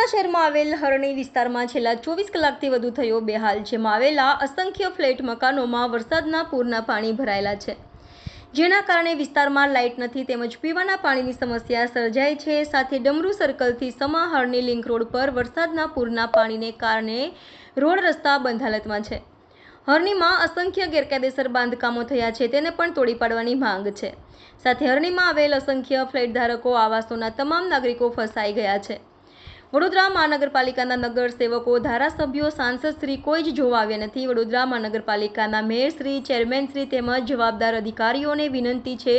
વડોદરા શહેરમાં આવેલ હરણી વિસ્તારમાં છેલ્લા 24 કલાકથી વધુ થયો બેહાલ, જેમાં આવેલા અસંખ્ય ફ્લેટ મકાનોમાં વરસાદના પૂરના પાણી ભરાયેલા છે, જેના કારણે વિસ્તારમાં લાઇટ નથી તેમજ પીવાના પાણીની સમસ્યા સર્જાય છે। સાથે ડમરૂ સર્કલથી સમા હરણી લિંક રોડ પર વરસાદના પૂરના પાણીને કારણે રોડ રસ્તા બંધ હાલતમાં છે। હરણીમાં અસંખ્ય ગેરકાયદેસર બાંધકામો થયા છે, તેને પણ તોડી પાડવાની માંગ છે। સાથે હરણીમાં આવેલ અસંખ્ય ફ્લેટ ધારકો આવાસોના તમામ નાગરિકો ફસાઈ ગયા છે। વડોદરા મહાનગરપાલિકાના નગર સેવકો, ધારાસભ્યો, સાંસદ શ્રી કોઈ જ જોવા આવ્યા નથી। વડોદરા મહાનગરપાલિકાના મેયર શ્રી, ચેરમેન શ્રી તેમજ જવાબદાર અધિકારીઓને વિનંતી છે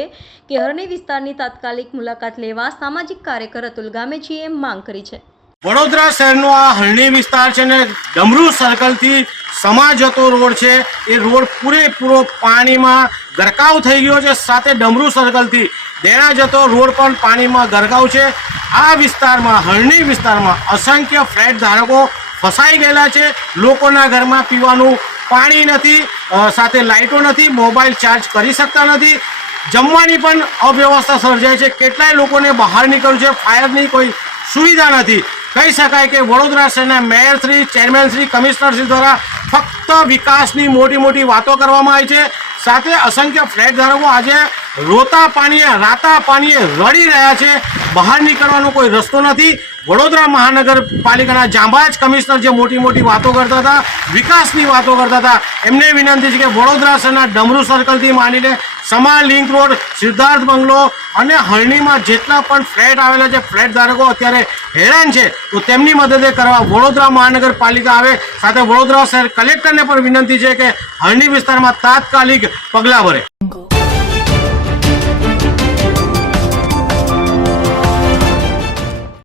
કે હરણી વિસ્તારની તાત્કાલિક મુલાકાત લેવા સામાજિક કાર્યકર અતુલ ગામેચીએ માંગ કરી છે। વડોદરા શહેરનો આ હરણી વિસ્તાર છે ને ડમરૂ સર્કલથી સમા જતો રોડ છે, એ રોડ પૂરેપૂરો પાણીમાં ગરકાવ થઈ ગયો છે। સાથે ડમરૂ સર્કલથી દેણા જતો રોડ પણ પાણીમાં ગરકાવ છે। આ વિસ્તારમાં હરણી વિસ્તારમાં અસંખ્ય ફ્લેટ ધારકો ફસાઈ ગયેલા છે। લોકોના ઘરમાં પીવાનું પાણી નથી, સાથે લાઇટો નથી, મોબાઈલ ચાર્જ કરી શકતા નથી, જમવાની પણ અવ્યવસ્થા સર્જાય છે। કેટલાય લોકોને બહાર નીકળવું છે, ફાયરની કોઈ સુવિધા નથી। કહી શકાય કે વડોદરા શહેરના mayor Shri, chairman Shri, commissioner Shri દ્વારા ફક્ત વિકાસની મોટી મોટી વાતો કરવામાં આવી છે। સાથે અસંખ્ય ફ્લેટ ધારકો આજે રોતા પાણીએ, રાતા પાણીએ રડી રહ્યા છે। બહાર નીકળવાનો કોઈ રસ્તો નથી। વડોદરા મહાનગરપાલિકાના જાંબાજ કમિશનર જે મોટી મોટી વાતો કરતા હતા, વિકાસની વાતો કરતા હતા, એમને વિનંતી છે કે વડોદરા શહેરના ડમરૂ સર્કલથી માંડીને સમા લિંક રોડ, સિદ્ધાર્થ બંગલો અને હરણીમાં જેટલા પણ ફ્લેટ આવેલા છે, ફ્લેટ ધારકો અત્યારે હેરાન છે, તો તેમની મદદે કરવા વડોદરા મહાનગરપાલિકા આવે। સાથે વડોદરા શહેર કલેક્ટરને પણ વિનંતી છે કે હરણી વિસ્તારમાં તાત્કાલિક પગલાં ભરે।